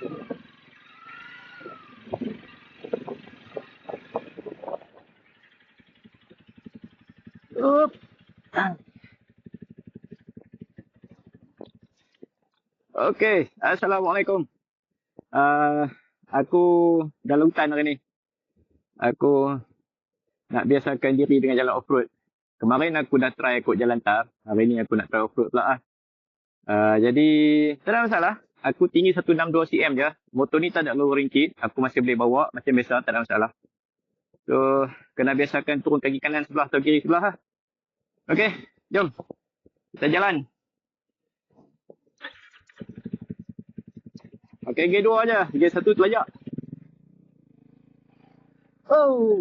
Up. Okey, Assalamualaikum. Aku dalam hutan hari ni. Aku nak biasakan diri dengan jalan off-road. Kemarin aku dah try ikut jalan tar. Hari ni aku nak try off-road pula lah. Jadi, tak ada masalah. Aku tinggi 162 cm je. Motor ni tak ada lowering kit. Aku masih boleh bawa macam biasa, tak ada masalah. So, kena biasakan turun kaki kanan sebelah atau kiri sebelah lah. Okey, jom. Kita jalan. Okey, gear 2 je. Gear 1 terlajak. Oh.